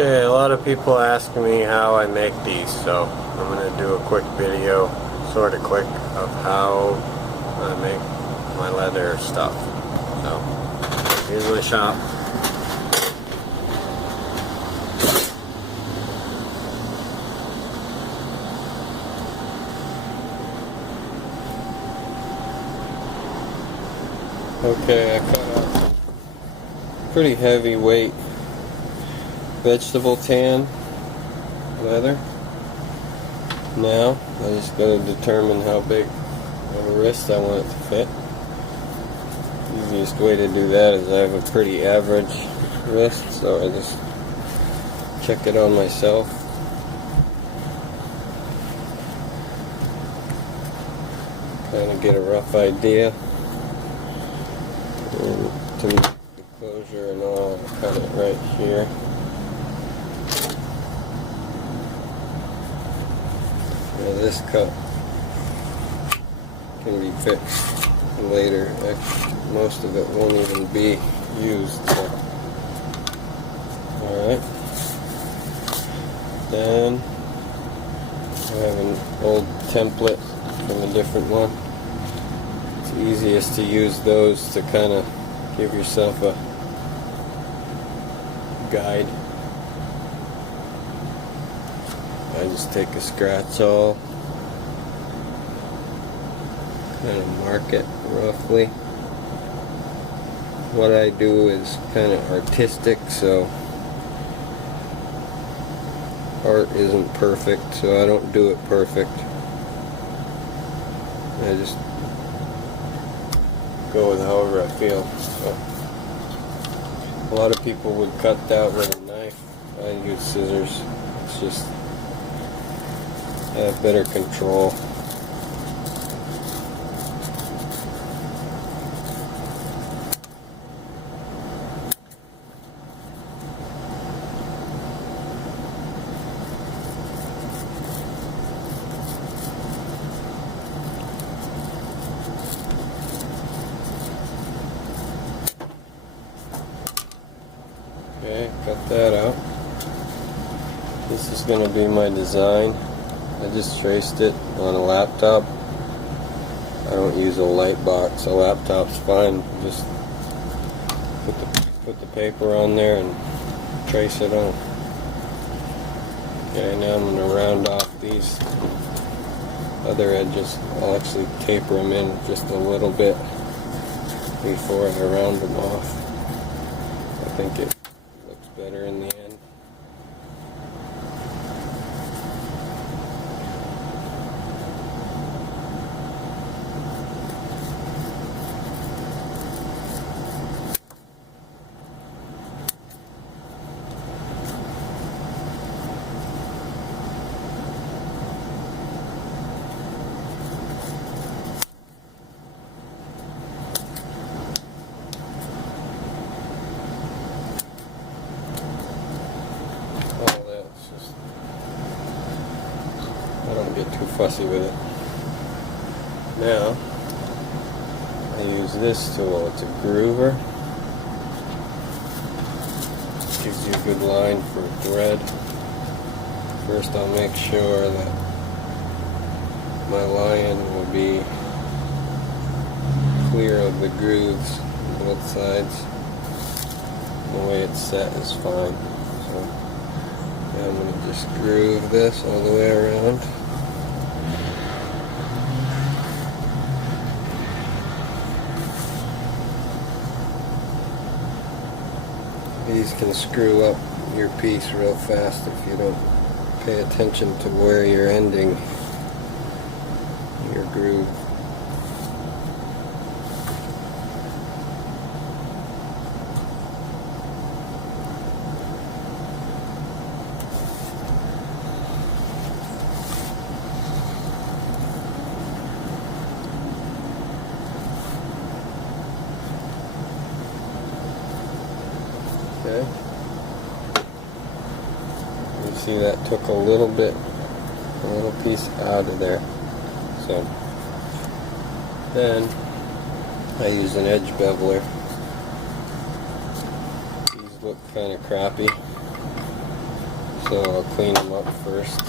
Okay, a lot of people ask me how I make these, so I'm going to do a quick video, sort of quick, of how I make my leather stuff. So, here's my shop. Okay, I cut out pretty heavyweight vegetable tan leather. Now I just gotta determine how big of a wrist I want it to fit. Easiest way to do that is I have a pretty average wrist, so I just check it on myself. Kind of get a rough idea. And to make the closure and all, I'll cut it right here. Now this cut can be fixed later. Most of it won't even be used. So. Alright. Then I have an old template from a different one. It's easiest to use those to kind of give yourself a guide. I just take a scratch awl, kind of mark it roughly. What I do is kind of artistic, so art isn't perfect, so I don't do it perfect. I just go with however I feel. So, a lot of people would cut that with a knife. I use scissors. It's just I have better control. Okay, cut that out. This is going to be my design. I just traced it on a laptop. I don't use a light box. A laptop's fine. Just put the paper on there and trace it on. Okay, now I'm going to round off these other edges. I'll actually taper them in just a little bit before I round them off. I think it looks better in the end. I don't get too fussy with it. Now, I use this tool. It's a groover. Gives you a good line for thread. First I'll make sure that my line will be clear of the grooves on both sides. The way it's set is fine. So now I'm going to just groove this all the way around. These can screw up your piece real fast if you don't pay attention to where you're ending your groove. Okay. You see that took a little piece out of there. So then I use an edge beveler. These look kind of crappy. So I'll clean them up first.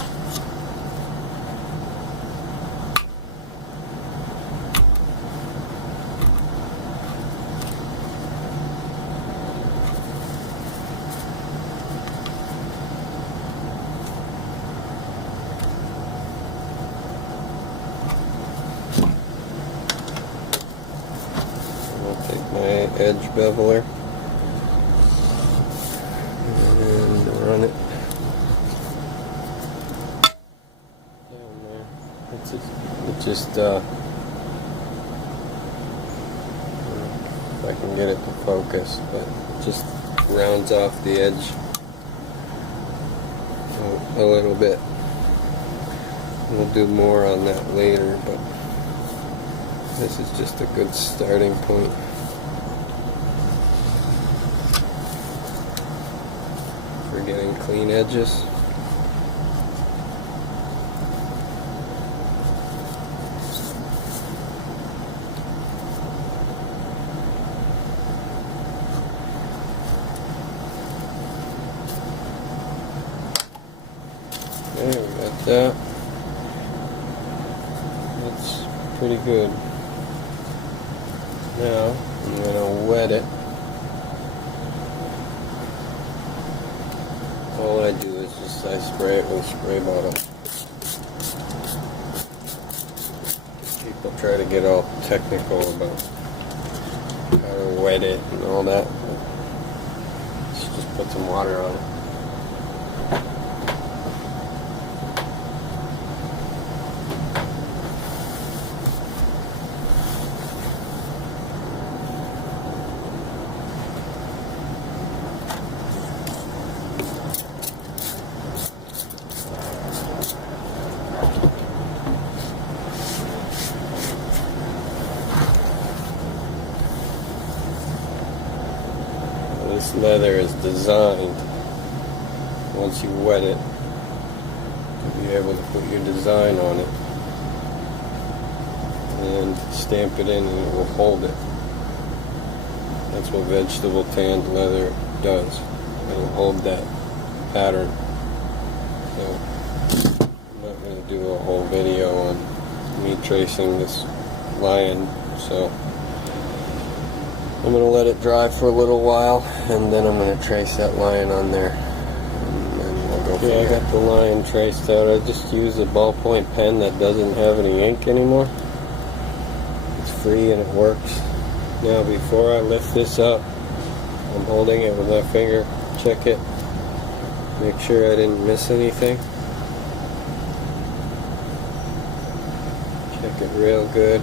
I'll take my edge beveler and run it down there. It just if I can get it to focus, but it just rounds off the edge a little bit. We'll do more on that later, but this is just a good starting point. For getting clean edges. Okay, we got that. That's pretty good. Now I'm going to wet it. All I do is just I spray it with a spray bottle. People try to get all technical about how to wet it and all that. Let's just put some water on it. This leather is designed, once you wet it, to be able to put your design on it and stamp it in, and it will hold it. That's what vegetable tanned leather does. It will hold that pattern. So I'm not going to do a whole video on me tracing this lion, so I'm going to let it dry for a little while, and then I'm going to trace that line on there, and then we'll go from there. I got the line traced out. I just use a ballpoint pen that doesn't have any ink anymore. It's free and it works. Now before I lift this up, I'm holding it with my finger. Check it. Make sure I didn't miss anything. Check it real good.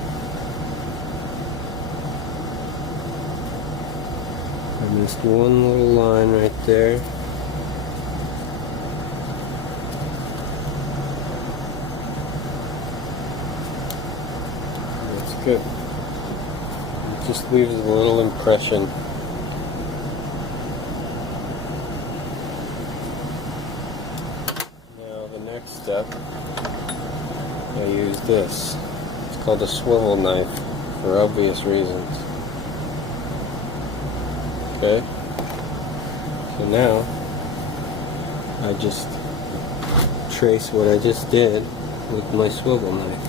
I missed one little line right there. That's good. It just leaves a little impression. Now the next step, I use this. It's called a swivel knife for obvious reasons. Okay, so now I just trace what I just did with my swivel knife.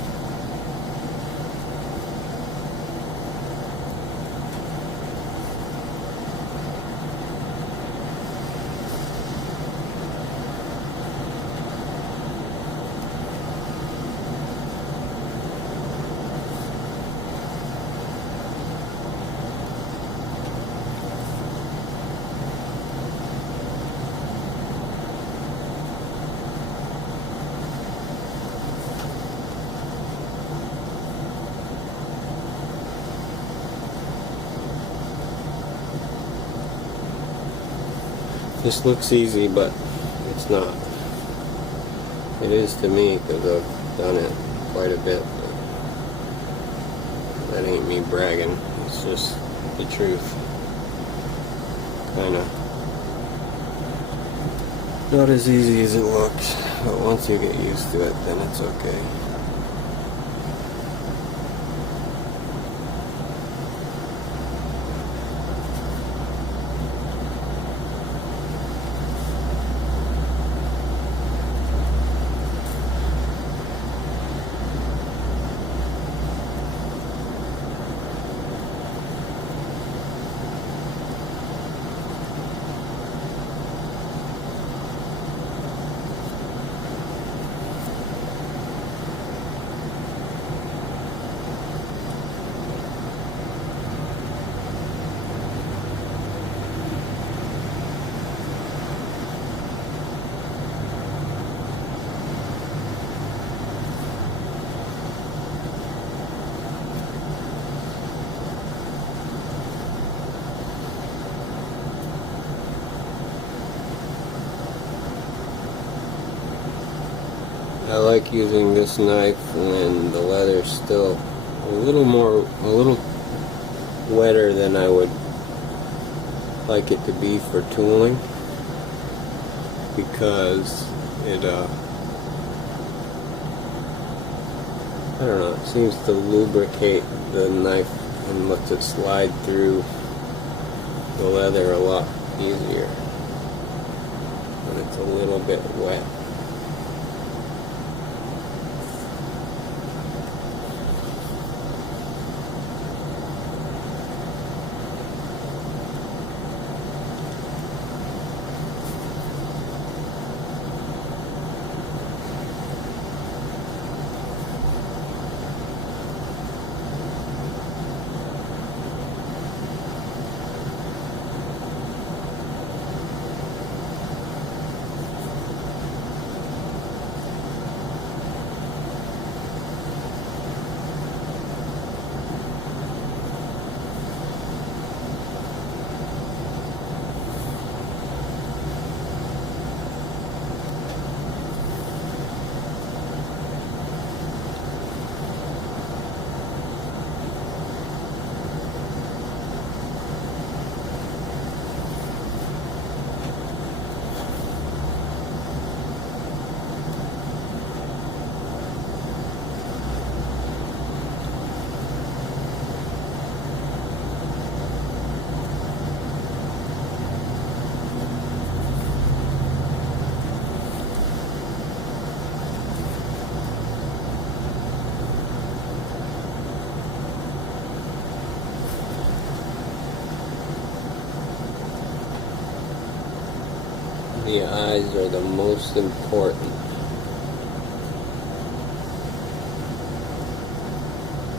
This looks easy, but it's not. It is to me, because I've done it quite a bit, but that ain't me bragging. It's just the truth. Kinda not as easy as it looks, but once you get used to it, then it's okay. I like using this knife when the leather's still a little wetter than I would like it to be for tooling, because it I don't know, it seems to lubricate the knife and lets it slide through the leather a lot easier when it's a little bit wet. The eyes are the most important.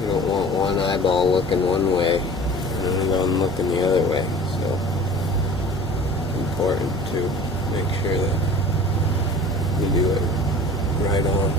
You don't want one eyeball looking one way and another one looking the other way. So it's important to make sure that you do it right on.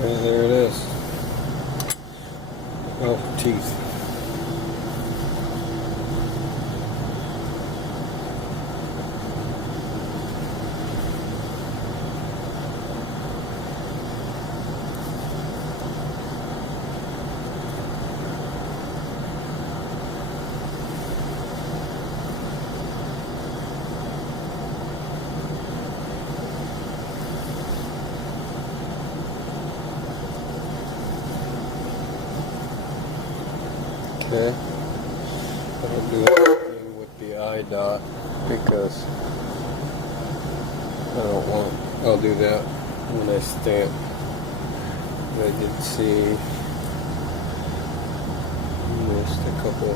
There it is. Oh, teeth. Okay. I don't do anything with the eye dot because I don't want. I'll do that when I stamp. I did see missed a couple.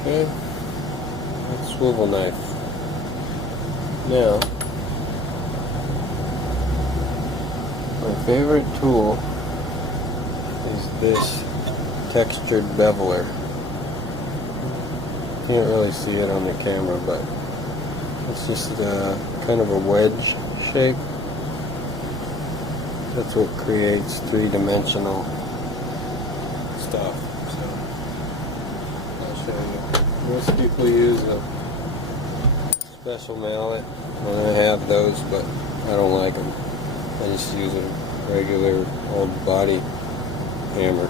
Okay, that's swivel knife. Now, my favorite tool is this textured beveler. Can't really see it on the camera, but it's just kind of a wedge shape. That's what creates three-dimensional stuff. So I'll show you. Most people use a special mallet, and I have those, but I don't like them. I just use a regular old body hammer.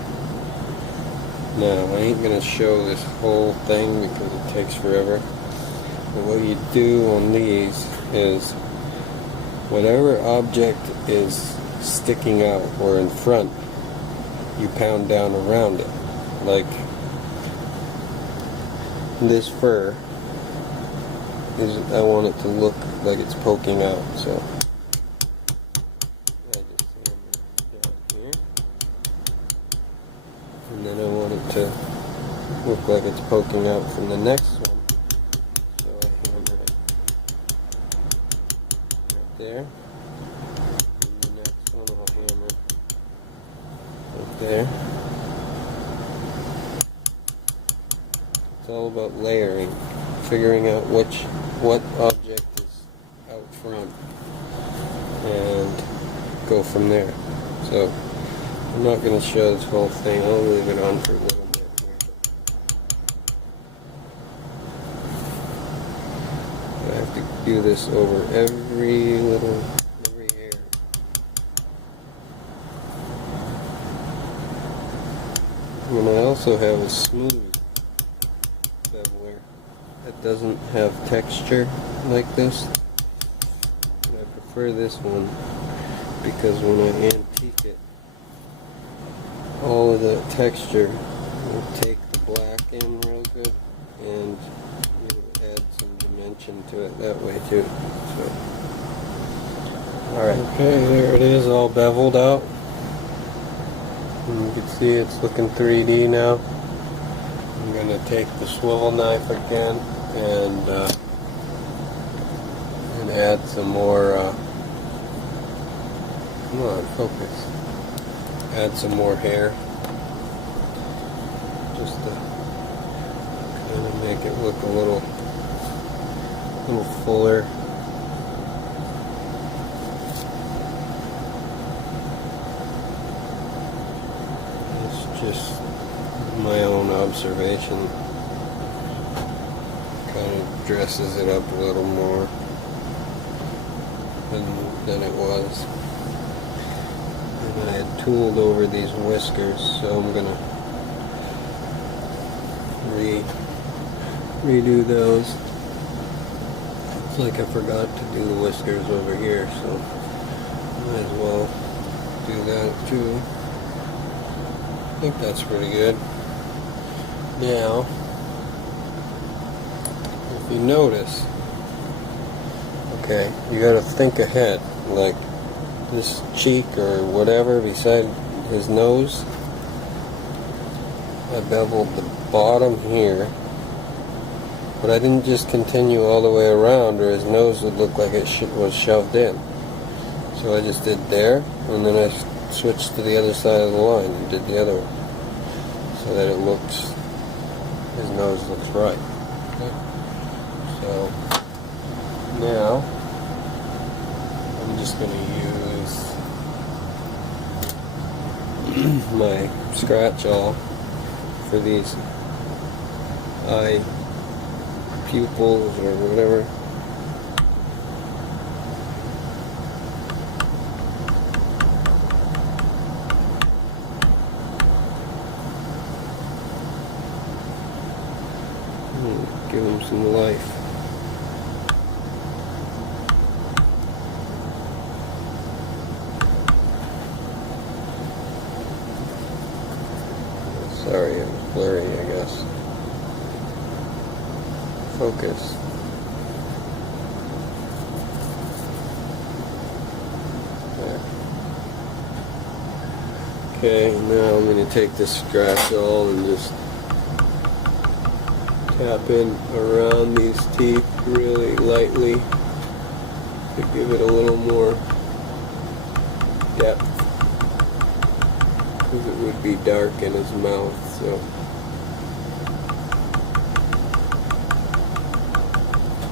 Now, I ain't gonna show this whole thing because it takes forever. But what you do on these is whatever object is sticking out or in front, you pound down around it. Like this fur is, I want it to look like it's poking out, so I just hammer down here, and then I want it to look like it's poking out from the next one, so I hammer it right there, and the next one I'll hammer right there. It's all about layering, figuring out what object is out front, and go from there. So I'm not going to show this whole thing. I'll leave it on for a little bit here. I have to do this over every hair. And I also have a smooth beveler that doesn't have texture like this. And I prefer this one because when I antique it, all of the texture will take the black in real good, and you'll add some dimension to it that way too. So, alright, okay, there it is, all beveled out. And you can see it's looking 3D now. I'm going to take the swivel knife again and add some more, come on, focus. Add some more hair, just to kind of make it look a little fuller. It's just my own observation. Kind of dresses it up a little more than it was. And I had tooled over these whiskers, so I'm gonna redo those. It's like I forgot to do the whiskers over here, so might as well do that too. I think that's pretty good. Now, if you notice, okay, you gotta think ahead, like this cheek or whatever beside his nose. I beveled the bottom here, but I didn't just continue all the way around, or his nose would look like it was shoved in. So I just did there, and then I switched to the other side of the line and did the other one, so that it looks, his nose looks right. Okay. So now I'm just going to use my scratch awl for these eye pupils or whatever. Give them some life. Sorry, it was blurry, I guess. Focus. There. Okay, now I'm going to take this scratch awl and just tap in around these teeth really lightly to give it a little more depth, because it would be dark in his mouth. So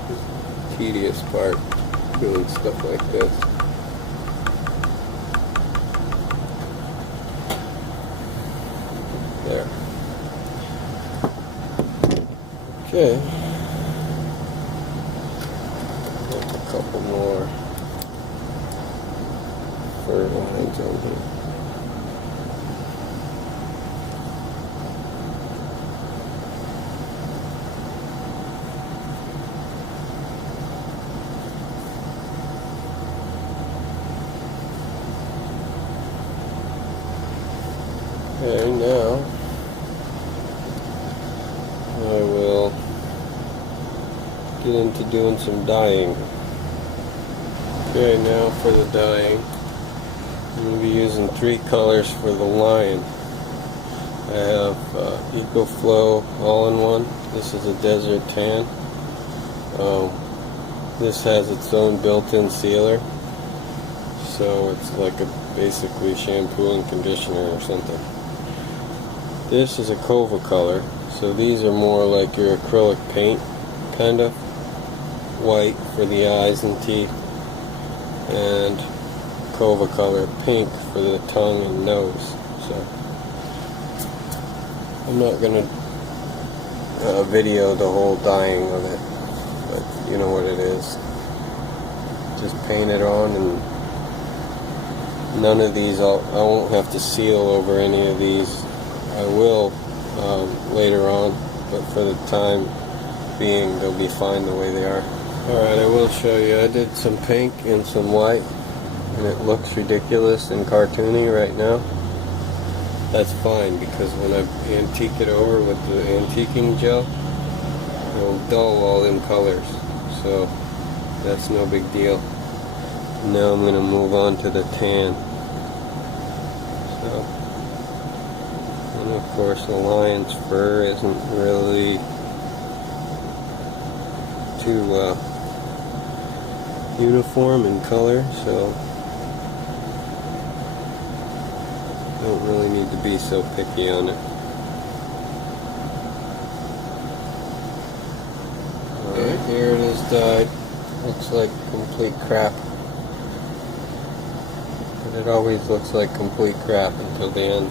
the tedious part, doing stuff like this. There. Okay. There's a couple more fur lines on here. Okay, now I will get into doing some dyeing. Okay, now for the dyeing. I'm going to be using 3 colors for the lion. I have EcoFlow all-in-one. This is a desert tan. This has its own built-in sealer, so it's like a basically shampoo and conditioner or something. This is a Kova color, so these are more like your acrylic paint, kind of white for the eyes and teeth, and Kova color pink for the tongue and nose. So I'm not going to video the whole dyeing of it, but you know what it is. Just paint it on, and none of these I won't have to seal over any of these. I will later on, but for the time being they'll be fine the way they are. Alright, I will show you. I did some pink and some white, and it looks ridiculous and cartoony right now. That's fine, because when I antique it over with the antiquing gel, it'll dull all them colors, so that's no big deal. Now I'm going to move on to the tan. So, and of course the lion's fur isn't really too uniform in color, so don't really need to be so picky on it. Alright, here it is dyed. Looks like complete crap. But it always looks like complete crap until the end.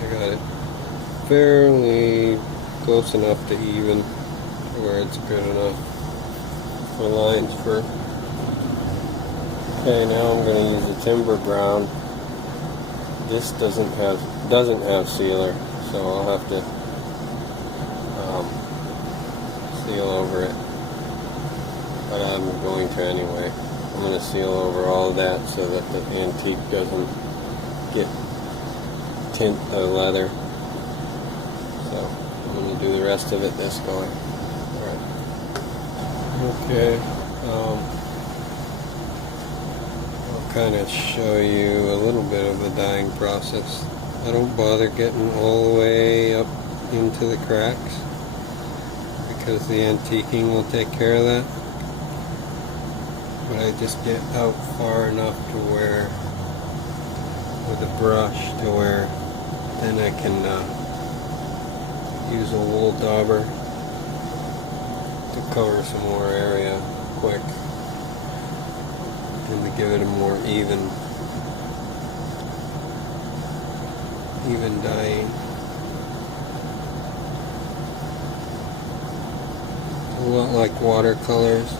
I got it fairly close enough to even where it's good enough for lion's fur. Okay, now I'm going to use the timber brown. This doesn't have sealer, so I'll have to seal over it. But I'm going to anyway. I'm going to seal over all of that so that the antique doesn't get tint leather. So I'm going to do the rest of it this color. Alright. Okay. I'll kind of show you a little bit of the dyeing process. I don't bother getting all the way up into the cracks, because the antiquing will take care of that. But I just get out far enough to where, with a brush, to where then I can use a wool dauber to cover some more area quick, and to give it a more even dyeing. A lot like watercolors.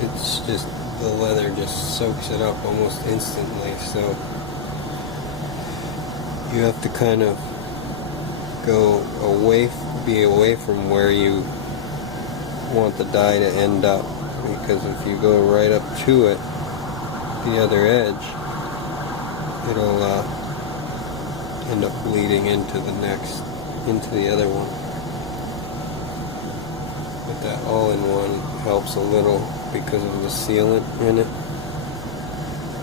It's just, the leather just soaks it up almost instantly, so you have to kind of be away from where you want the dye to end up, because if you go right up to it, the other edge, it'll end up bleeding into the other one. But that all-in-one helps a little because of the sealant in it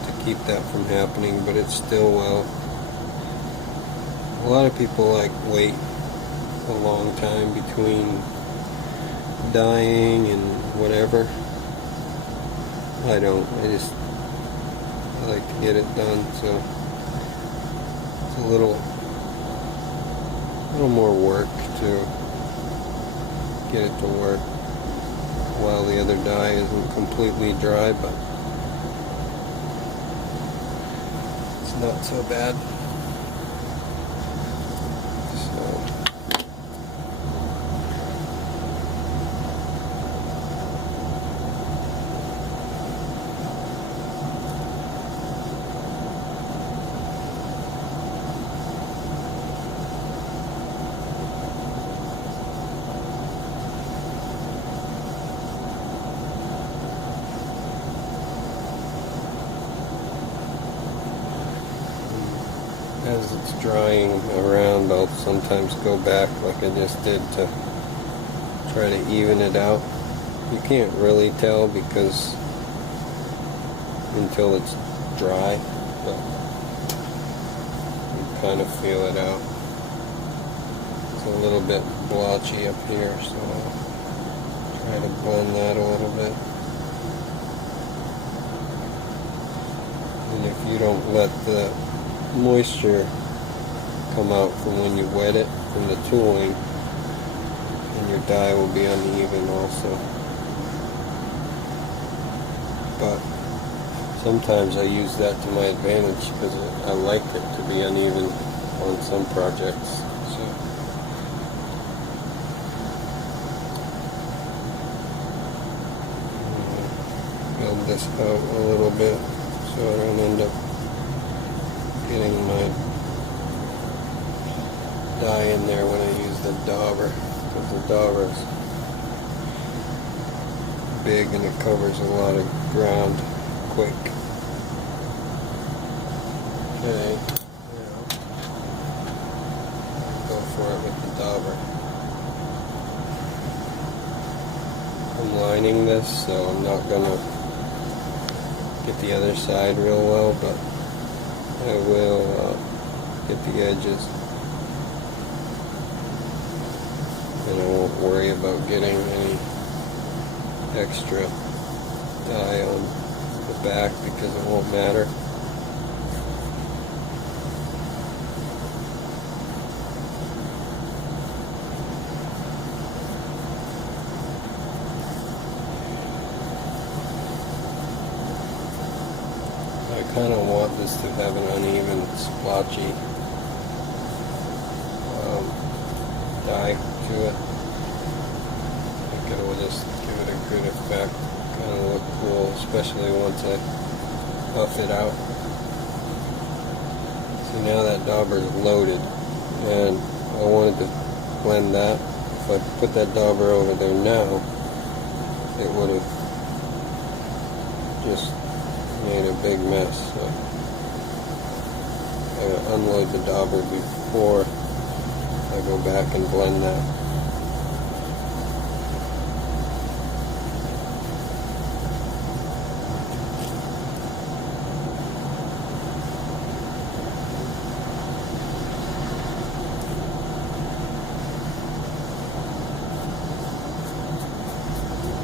to keep that from happening, but it's still, well, a lot of people wait a long time between dyeing and whatever. I don't. I like to get it done, so it's a little more work to get it to work while the other dye isn't completely dry, but it's not so bad. As it's drying around, I'll sometimes go back like I just did to try to even it out. You can't really tell because until it's dry, but you kind of feel it out. It's a little bit blotchy up here, so I'll try to blend that a little bit. And if you don't let the moisture come out from when you wet it from the tooling, and your dye will be uneven also. But sometimes I use that to my advantage because I like it to be uneven on some projects. So build this out a little bit so I don't end up getting my dye in there when I use the dauber, because the dauber is big and it covers a lot of ground quick. Okay, now go for it with the dauber. I'm lining this, so I'm not gonna get the other side real well, but I will get the edges, and I won't worry about getting any extra dye on the back because it won't matter. I kind of want this to have an uneven, splotchy dye to it. I think it will just give it a good effect, kind of look cool, especially once I buff it out. See, now that dauber is loaded, and I wanted to blend that. If I put that dauber over there now, it would have just made a big mess. So I gotta unload the dauber before I go back and blend that.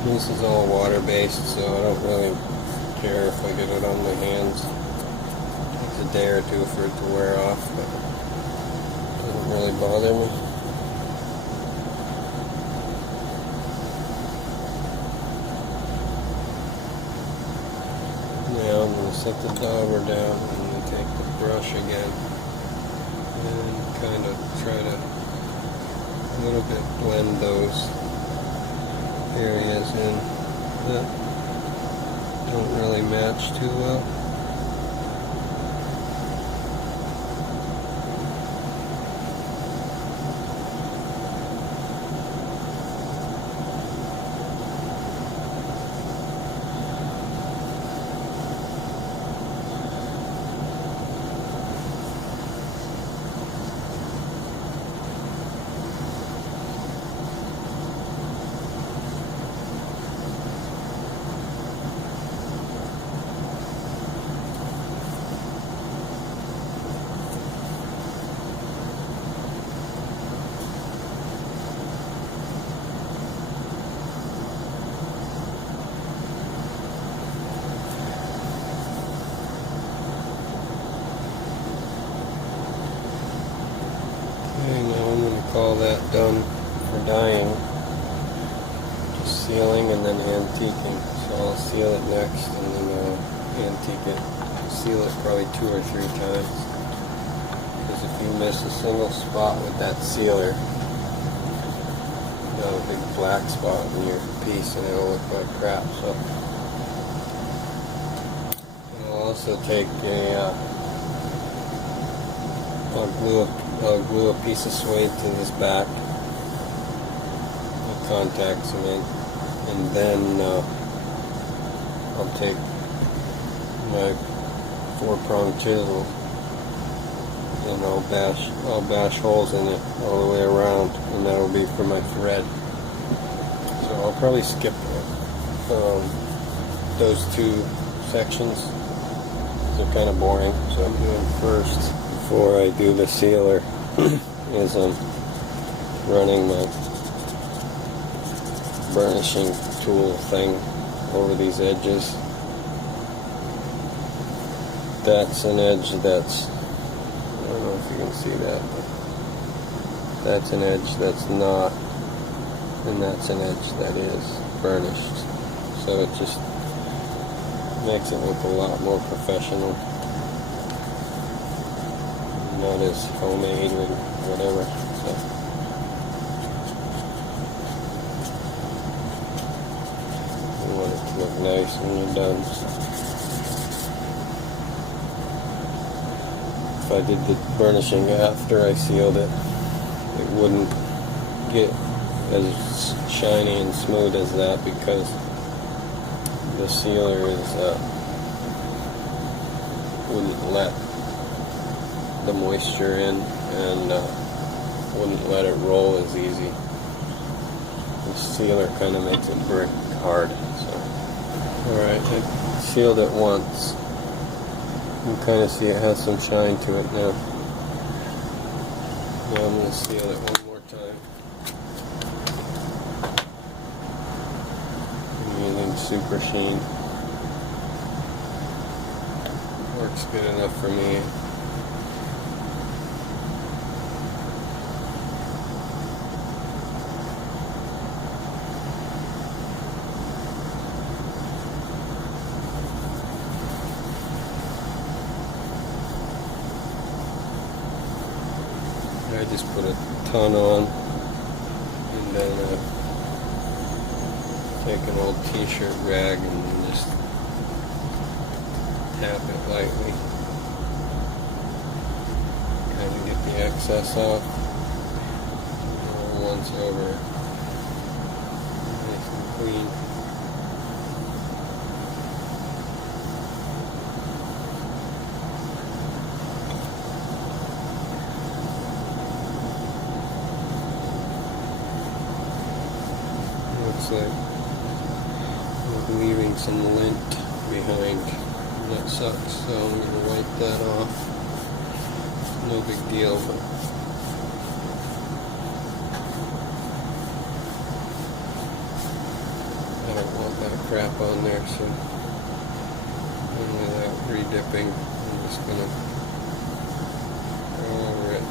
This is all water based, so I don't really care if I get it on my hands. It takes a day or two for it to wear off, but it doesn't really bother me. Now I'm going to set the dauber down and then take the brush again and kind of try to a little bit blend those areas in that don't really match too well. call that done for dyeing. Just sealing and then antiquing. So I'll seal it next and then antique it. Seal it probably 2 or 3 times. Because if you miss a single spot with that sealer, you have a big black spot in your piece and it'll look like crap. So I'll also take I'll glue a piece of suede to this back with contact cement, and then I'll take my 4-prong chisel and I'll bash holes in it all the way around, and that'll be for my thread. So I'll probably skip those 2 sections. They're kind of boring, so I'm doing first before I do the sealer is I'm running my burnishing tool thing over these edges. That's an edge that's, I don't know if you can see that, but that's an edge that's not, and that's an edge that is burnished. So it just makes it look a lot more professional, not as homemade or whatever. So you want it to look nice when you're done. So if I did the burnishing after I sealed it, it wouldn't get as shiny and smooth as that, because the sealer wouldn't let the moisture in and wouldn't let it roll as easy. The sealer kind of makes it brick hard. So, alright, I sealed it once. You can kind of see it has some shine to it now. Now I'm going to seal it one more time. I'm using Super Sheen. Works good enough for me. I just put a ton on, and then take an old t-shirt rag and just tap it lightly, kind of get the excess off. Once over, nice and clean. Looks like I'm leaving some lint behind. That sucks, so I'm going to wipe that off. No big deal, but I don't want that crap on there, so without re-dipping, I'm just going to go over it.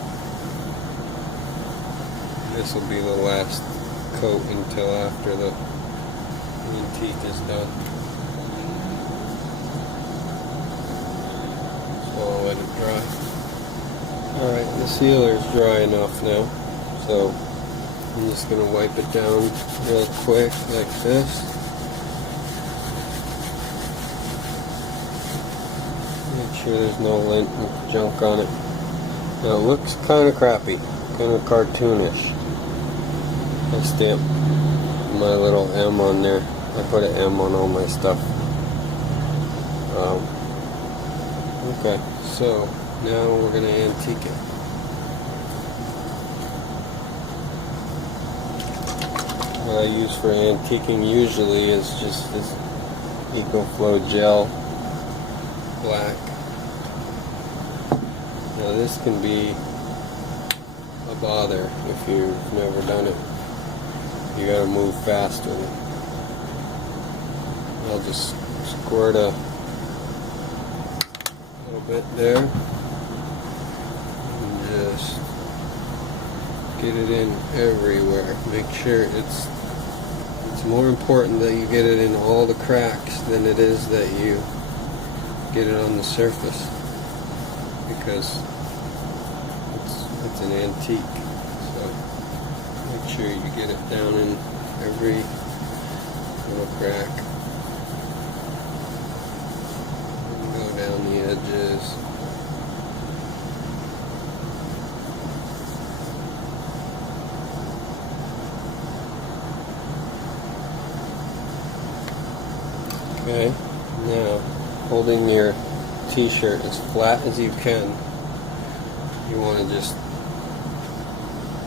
This will be the last coat until after the antique is done. So I'll let it dry. Alright, the sealer is dry enough now, so I'm just going to wipe it down real quick like this. Make sure there's no lint and junk on it. Now it looks kind of crappy, kind of cartoonish. I stamped my little M on there. I put an M on all my stuff. Okay, so now we're going to antique it. What I use for antiquing usually is just this EcoFlow gel black. Now this can be a bother if you've never done it. You gotta move fast with it. I'll just squirt a little bit there and just Get it in everywhere. Make sure it's more important that you get it in all the cracks than it is that you get it on the surface, because it's an antique. So make sure you get it down in every little crack. And go down the edges. Okay, now holding your t-shirt as flat as you can, you want to just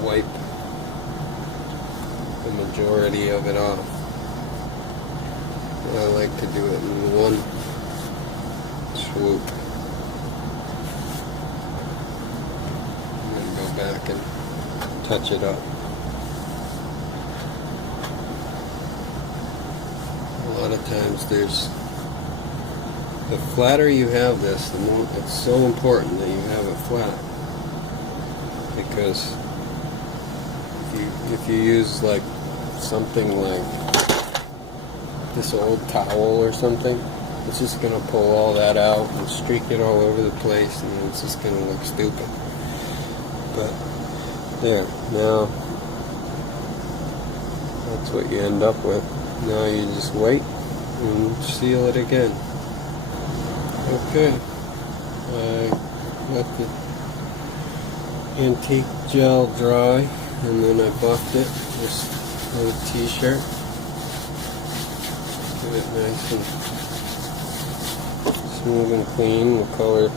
wipe the majority of it off. I like to do it in one swoop. I'm going to go back and touch it up. A lot of times the flatter you have this, the more it's so important that you have it flat, because if you use like something like this old towel or something, it's just going to pull all that out and streak it all over the place, and it's just going to look stupid. But there, now that's what you end up with. Now you just wait and seal it again. Okay, I let the antique gel dry, and then I buffed it just with a t-shirt. Get it nice and smooth and clean. The color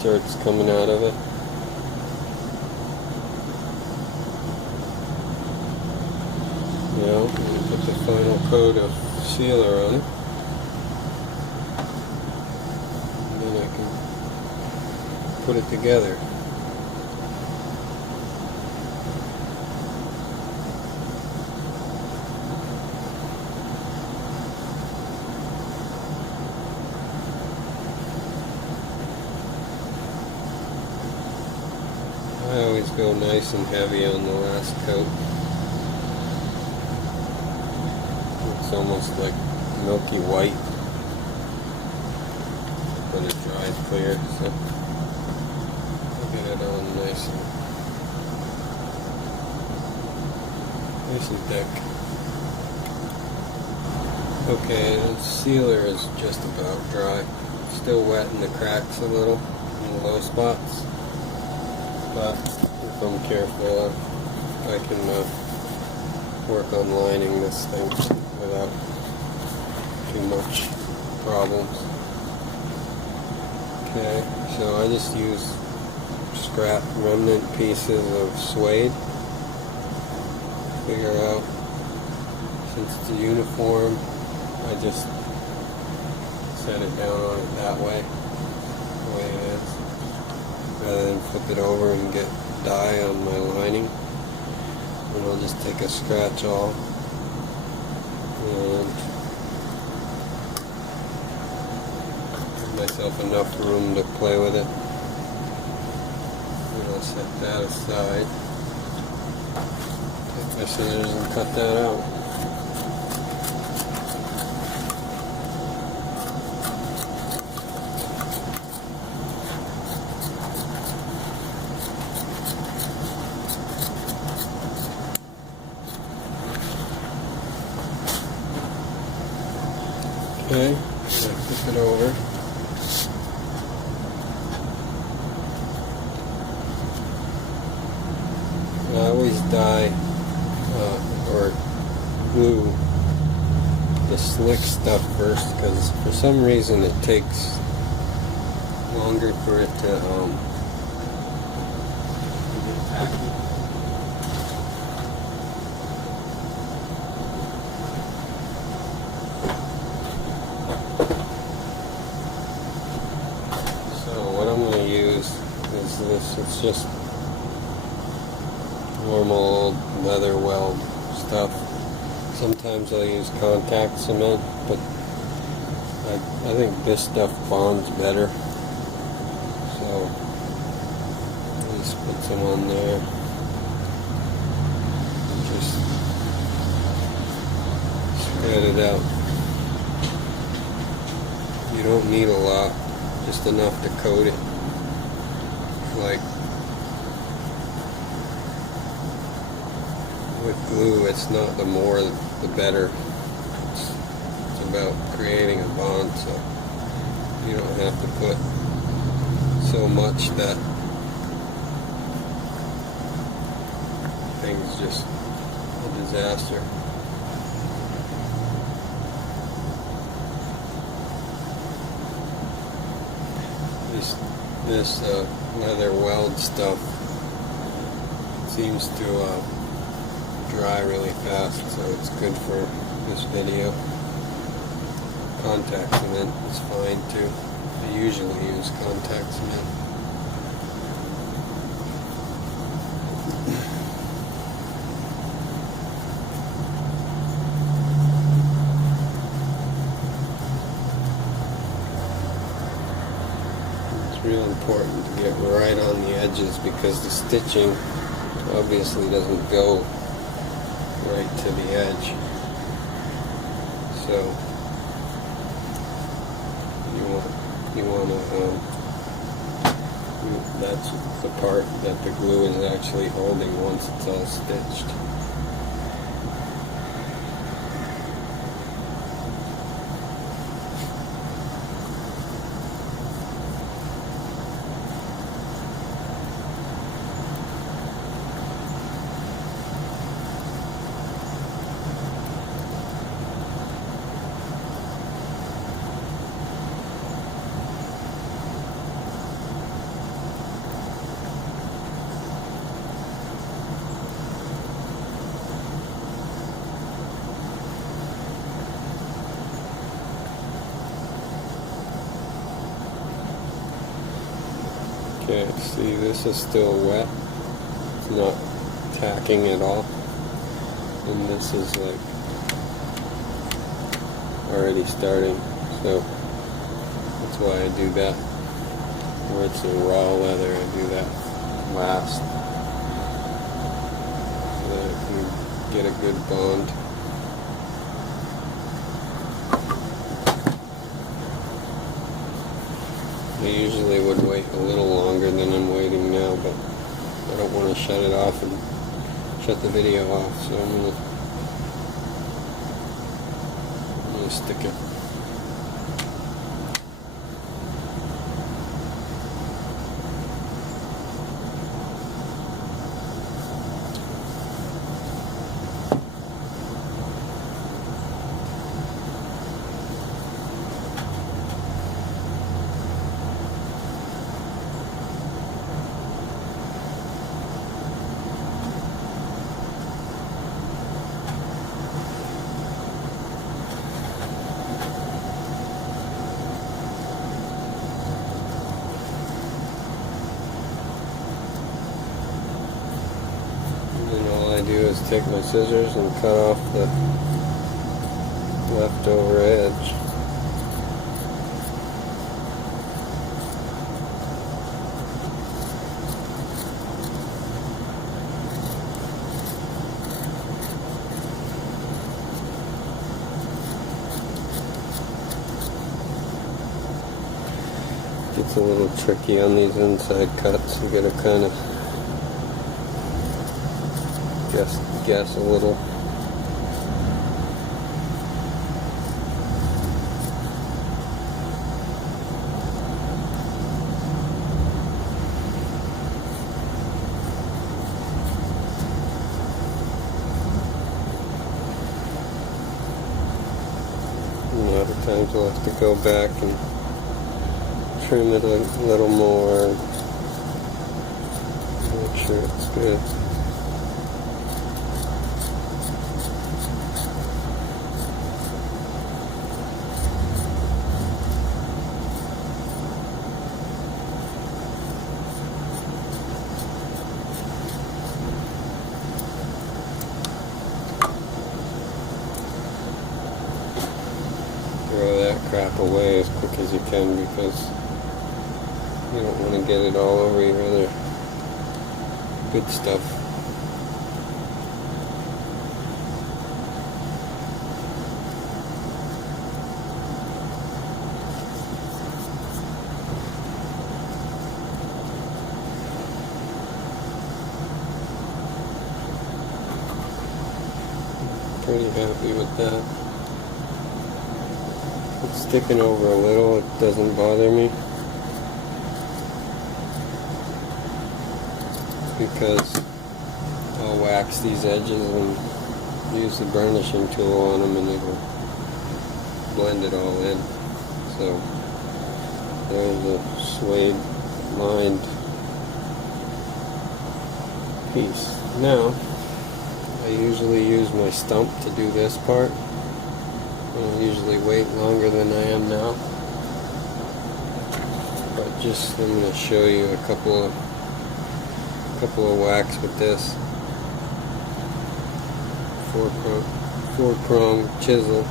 starts coming out of it. Now I'm going to put the final coat of sealer on it. And then I can put it together. I always go nice and heavy on the last coat. It's almost like milky white when it dries clear, so I'll get it on nice and thick. Okay, the sealer is just about dry. Still wet in the cracks a little, in the low spots, but if I'm careful, I can work on lining this thing without too much problems. Okay, so I just use scrap remnant pieces of suede. Figure out, since it's a uniform, I just set it down on it that way, the way it is, rather than flip it over and get dye on my lining. And I'll just take a scratch off and give myself enough room to play with it. And I'll set that aside. Take my scissors and cut that out. Okay, flip it over. I always dye or glue the slick stuff first, because for some reason it takes longer for it to get tacky. It's just normal leather weld stuff. Sometimes I'll use contact cement, but I think this stuff bonds better. So I'll just put some on there. cut it out. You don't need a lot, just enough to coat it. Like with glue, it's not the more the better. It's about creating a bond, so you don't have to put so much that things just a disaster. This leather weld stuff seems to dry really fast, so it's good for this video. Contact cement is fine too. I usually use contact cement. It's real important to get right on the edges because the stitching obviously doesn't go right to the edge. So you want to that's the part that the glue is actually holding once it's all stitched. Okay, see, this is still wet. It's not tacking at all. And this is like already starting. So that's why I do that. Where it's a raw leather, I do that last. So that I can get a good bond. I usually would wait a little longer than I'm waiting now, but I don't want to shut it off and shut the video off, so I'm gonna stick it. I do is take my scissors and cut off the leftover edge. It's a little tricky on these inside cuts. You gotta kind of guess a little. A lot of times you'll have to go back and trim it a little more, make sure it's good. Throw that crap away as quick as you can because you don't want to get it all over your other good stuff. Pretty happy with that. It's sticking over a little, it doesn't bother me, because I'll wax these edges and use the burnishing tool on them and it'll blend it all in. So there's a suede lined piece. Now I usually use my stump to do this part. I usually wait longer than I am now, but I'm going to show you a couple of whacks with this 4-prong chisel.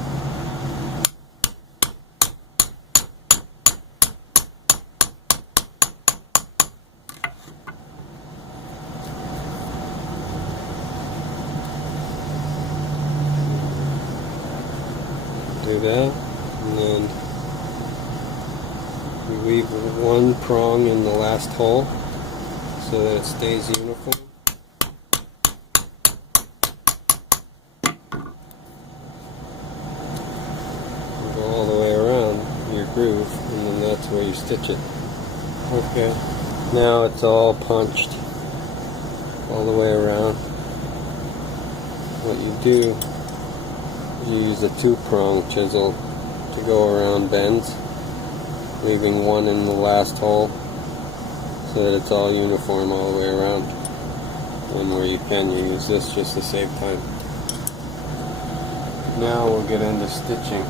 Do that, and then we weave one prong in the last hole so that it stays uniform. And go all the way around your groove, and then that's where you stitch it. Okay, now it's all punched all the way around. What you do, you use a 2-prong chisel to go around bends, leaving one in the last hole so that it's all uniform all the way around. And where you can, you use this just to save time. Now we'll get into stitching.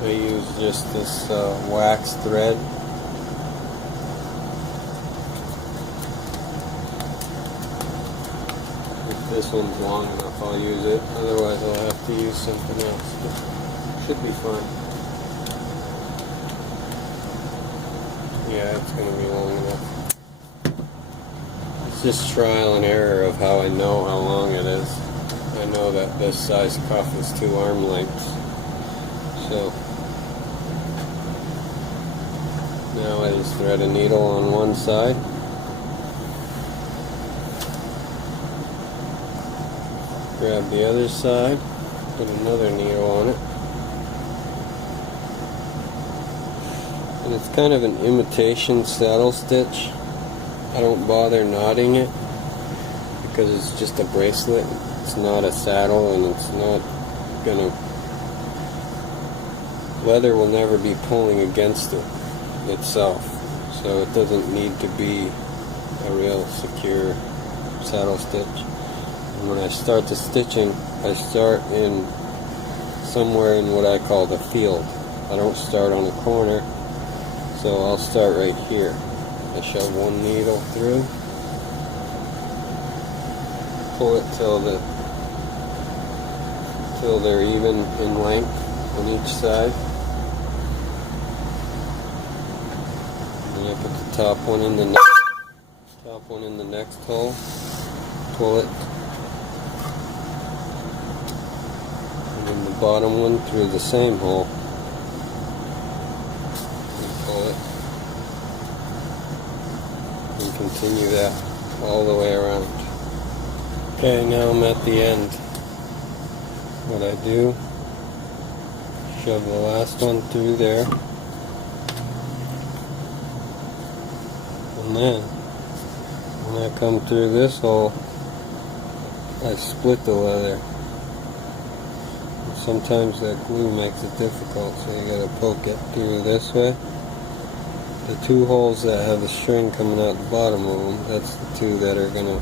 I use just this wax thread. This one's long enough, I'll use it. Otherwise I'll have to use something else. But should be fine. Yeah, it's going to be long enough. It's just trial and error of how I know how long it is. I know that this size cuff is 2 arm lengths. So now I just thread a needle on one side. Grab the other side, put another needle on it, and it's kind of an imitation saddle stitch. I don't bother knotting it because it's just a bracelet. It's not a saddle, and it's not gonna, leather will never be pulling against it itself, so it doesn't need to be a real secure saddle stitch. When I start the stitching, I start in somewhere in what I call the field. I don't start on a corner, so I'll start right here. I shove one needle through, pull it till they're even in length on each side. And I put the top one in the next hole, pull it. And the bottom one through the same hole, and pull it, and continue that all the way around. Okay, now I'm at the end. What I do, shove the last one through there, and then when I come through this hole, I split the leather. Sometimes that glue makes it difficult, so you gotta poke it through this way. The 2 holes that have the string coming out the bottom of them, that's the 2 that are gonna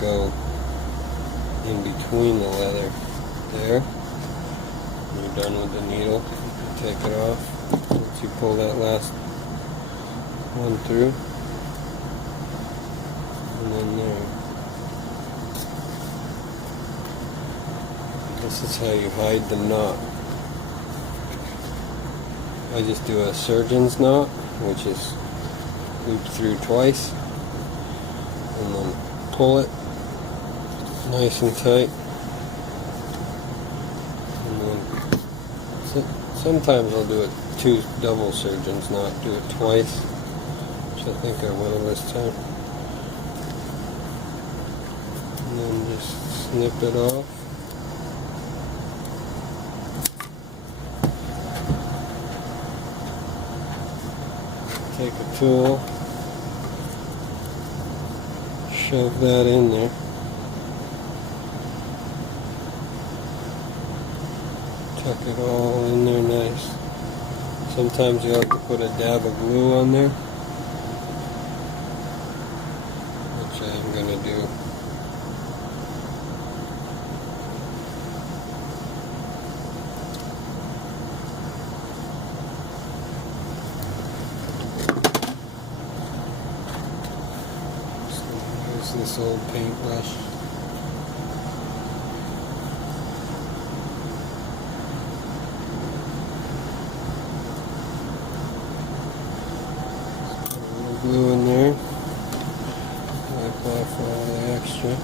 go in between the leather there. When you're done with the needle, you can take it off once you pull that last one through, and then there. This is how you hide the knot. I just do a surgeon's knot, which is looped through twice, and then pull it nice and tight, and then sometimes I'll do it 2 double surgeon's knot, do it twice, which I think I will this time. and then just snip it off. Take a tool, shove that in there. Tuck it all in there nice. Sometimes you have to put a dab of glue on there, which I am going to do. So here's this old paintbrush. Glue in there, wipe off all the extra,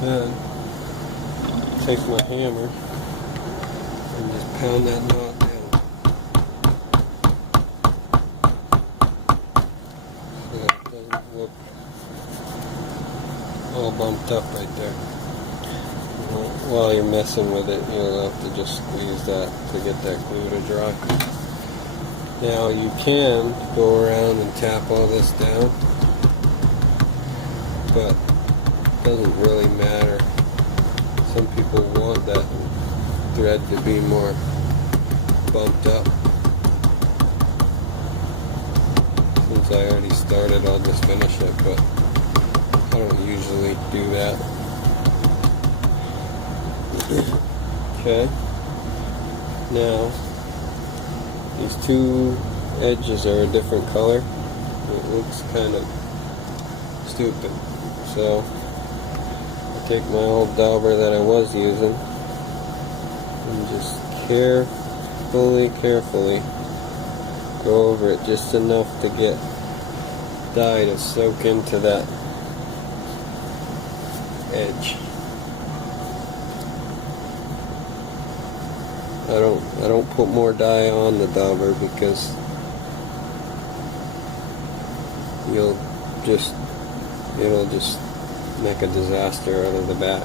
then take my hammer and just pound that knot down so that it doesn't look all bumped up right there. While you're messing with it, you'll have to just squeeze that to get that glue to dry. Now you can go around and tap all this down, but it doesn't really matter. Some people want that thread to be more bumped up. Since I already started, I'll just finish it, but I don't usually do that. Okay, now these two edges are a different color. It looks kind of stupid. So I take my old dauber that I was using and just carefully go over it just enough to get dye to soak into that edge. I don't put more dye on the dauber because it'll just make a disaster out of the back.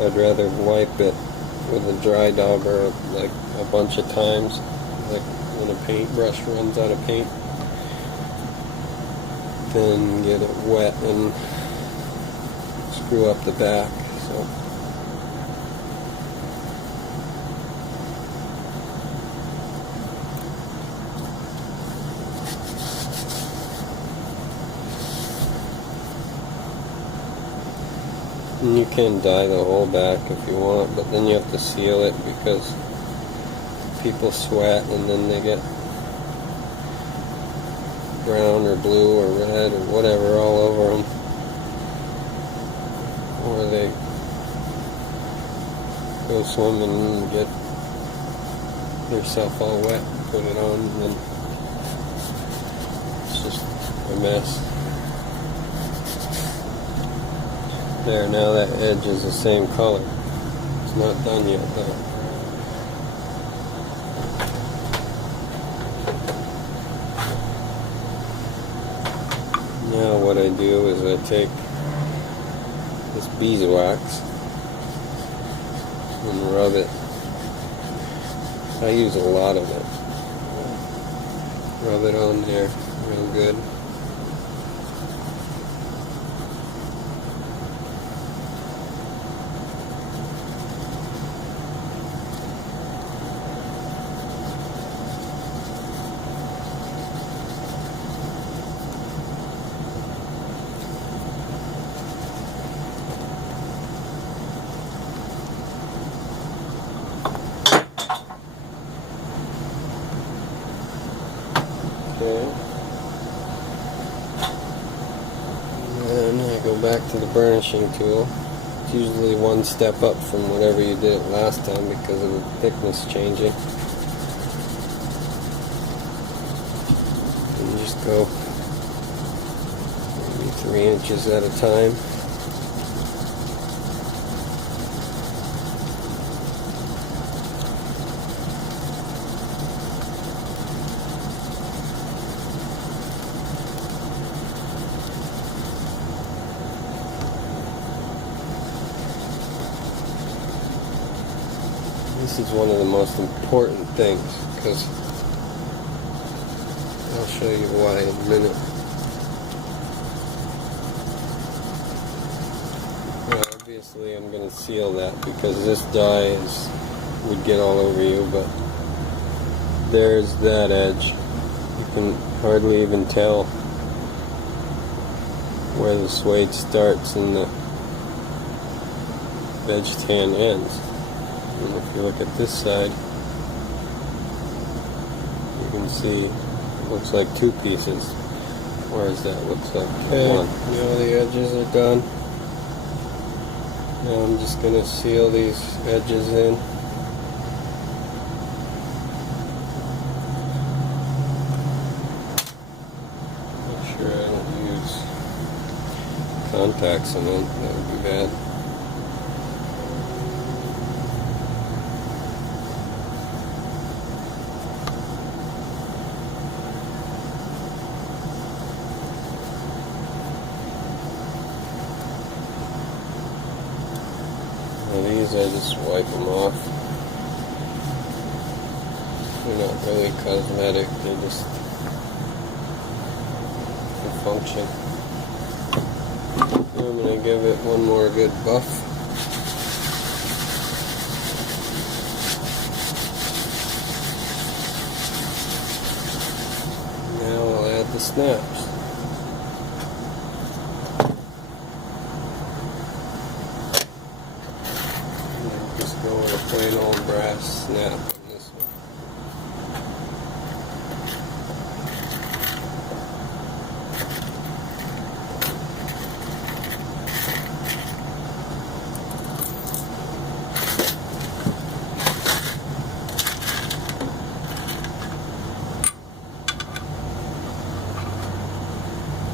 I'd rather wipe it with a dry dauber like a bunch of times, like when a paintbrush runs out of paint, then get it wet and screw up the back. So and you can dye the whole back if you want, but then you have to seal it because people sweat and then they get brown or blue or red or whatever all over them, or they go swimming and get themselves all wet, put it on, and then it's just a mess. There, now that edge is the same color. It's not done yet though. Now what I do is I take this beeswax and rub it. I use a lot of it. Rub it on there real good. Okay. And then I go back to the burnishing tool. It's usually one step up from whatever you did it last time because of the thickness changing. And you just go maybe 3 inches at a time. This is one of the most important things, because I'll show you why in a minute. Well, obviously I'm going to seal that because this dye would get all over you, but there's that edge. You can hardly even tell where the suede starts and the veg tan ends. And if you look at this side, you can see it looks like two pieces, whereas that looks like one. Now the edges are done. Now I'm just going to seal these edges in. Make sure I don't use contact cement, that would be bad. Now these I just wipe them off. They're not really cosmetic, they're just a function. I'm going to give it one more good buff. Now I'll add the snaps. And just go with a plain old brass snap on this one.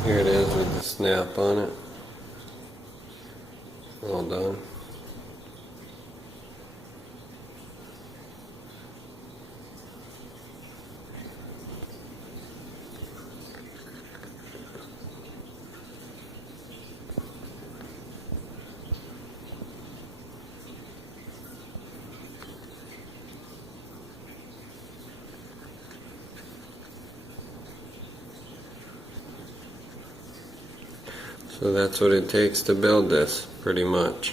Here it is with the snap on it. All done. So that's what it takes to build this, pretty much.